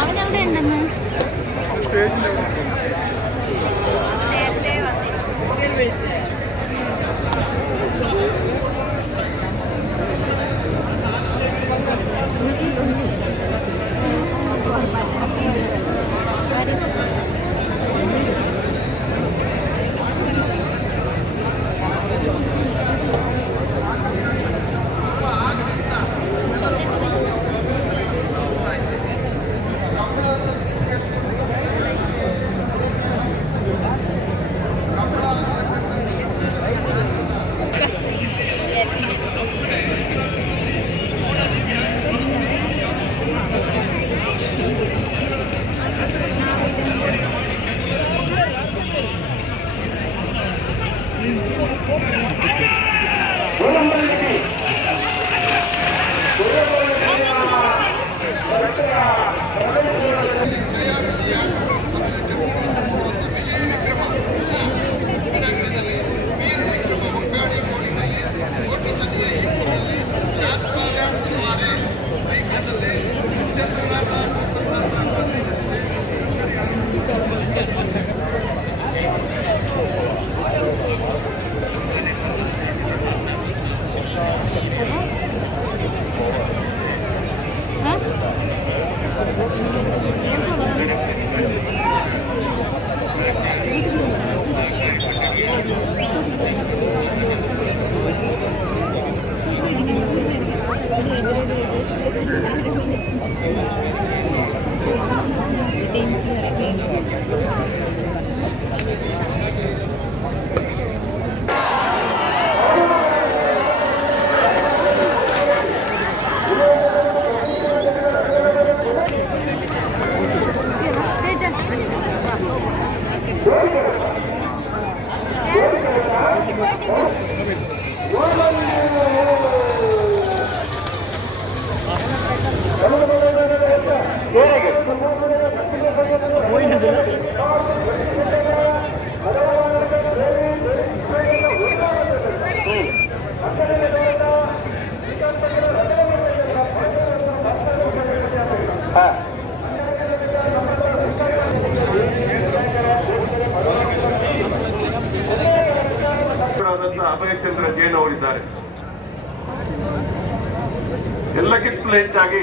അവനവിടെ ഉണ്ടെന്ന് ಅಭಯಚಂದ್ರ ಜೈನ್ ಅವರಿದ್ದಾರೆ. ಎಲ್ಲಕ್ಕಿಂತಲೂ ಹೆಚ್ಚಾಗಿ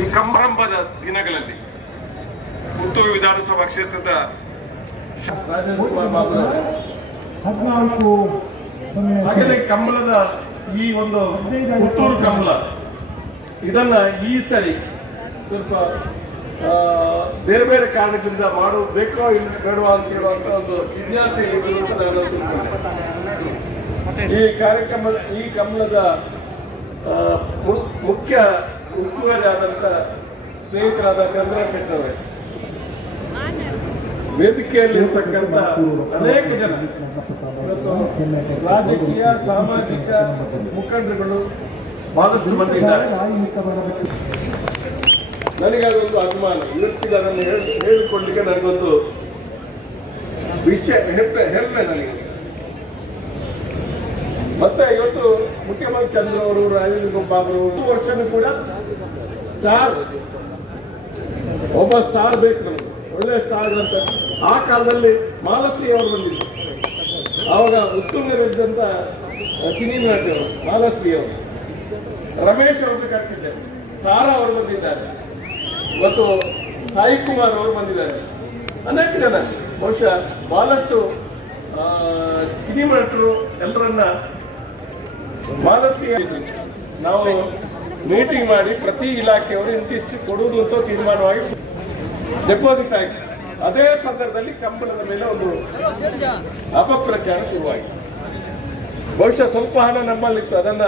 ಈ ಕಂಬರಂಭದ ದಿನಗಳಲ್ಲಿ ಪುತ್ತೂರು ವಿಧಾನಸಭಾ ಕ್ಷೇತ್ರದ ಹಾಗೆಯೇ ಕಂಬಳದ ಈ ಒಂದು ಪುತ್ತೂರು ಕಂಬಳ ಇದನ್ನ ಈ ಸರಿ ಸ್ವಲ್ಪ ಬೇರೆ ಬೇರೆ ಕಾರಣದಿಂದ ಮಾಡಬೇಕೋ ಇಲ್ಲ ಬೇಡವಾ ಅಂತ ಹೇಳುವಂತ ಒಂದು ಜಿಜ್ಞಾಸೆ ಈ ಕಾರ್ಯಕ್ರಮ ಈ ಕಂಬಳದ ಮುಖ್ಯ ಉಸ್ತುವಾರಿ ಆದಂತ ಸ್ನೇಹಿತರಾದ ಚಂದ್ರಶೇಖರ್ ಶೆಟ್ಟರ್ ವೇದಿಕೆಯಲ್ಲಿರ್ತಕ್ಕಂಥ ಅನೇಕ ಜನ ರಾಜಕೀಯ ಸಾಮಾಜಿಕ ಮುಖಂಡರುಗಳು ಬಹಳಷ್ಟು ಮಂದಿ ಇದ್ದಾರೆ. ನನಗೆ ಅದೊಂದು ಅಭಿಮಾನ. ಇವತ್ತಿಗೆ ಅದನ್ನು ಹೇಳಿಕೊಳ್ಳಲಿಕ್ಕೆ ನನಗೊಂದು ವಿಷಯ ಹೆಮ್ಮೆ ನನಗೆ. ಮತ್ತೆ ಇವತ್ತು ಮುಖ್ಯಮಂತ್ರಿ ಚಂದ್ರ ಅವರು, ರಾಜೇಂದ್ರ ಬಾಬು ಅವರು ವರ್ಷನೂ ಕೂಡ ಸ್ಟಾರ್, ಒಬ್ಬ ಸ್ಟಾರ್ ಬೇಕು ನಮಗೆ, ಒಳ್ಳೆ ಸ್ಟಾರ್ ಅಂತ. ಆ ಕಾಲದಲ್ಲಿ ಮಾಲಶ್ರೀ ಅವರು ಬಂದಿದ್ರು. ಆವಾಗ ಉತ್ತುಂಗರಿದ್ದಂತ ಸಿನಿ ನಟಿಯವರು ಮಾಲಶ್ರೀ ಅವರು, ರಮೇಶ್ ಅವರು ಕರೆಸಿದ್ದಾರೆ, ಸಾರಾ ಅವರು ಬಂದಿದ್ದಾರೆ, ಮತ್ತು ಸಾಯಿ ಕುಮಾರ್ ಅವರು ಬಂದಿದ್ದಾರೆ. ಅನೇಕ ಜನ ಬಹುಶಃ ಬಹಳಷ್ಟು ಸಿನಿಮಾ ನಟರು ಎಲ್ಲರನ್ನ ಮಾನಸಿಕ ನಾವು ಮೀಟಿಂಗ್ ಮಾಡಿ ಪ್ರತಿ ಇಲಾಖೆಯವರು ಇಂತಿಷ್ಟು ಕೊಡುವುದು ಅಂತ ತೀರ್ಮಾನವಾಗಿ ಡೆಪಾಸಿಟ್ ಆಯಿತು. ಅದೇ ಸಂದರ್ಭದಲ್ಲಿ ಕಂಬಳದ ಮೇಲೆ ಒಂದು ಅಪಪ್ರಚಾರ ಶುರುವಾಯಿತು. ಬಹುಶಃ ಸ್ವಲ್ಪ ಹಣ ನಮ್ಮಲ್ಲಿತ್ತು, ಅದನ್ನ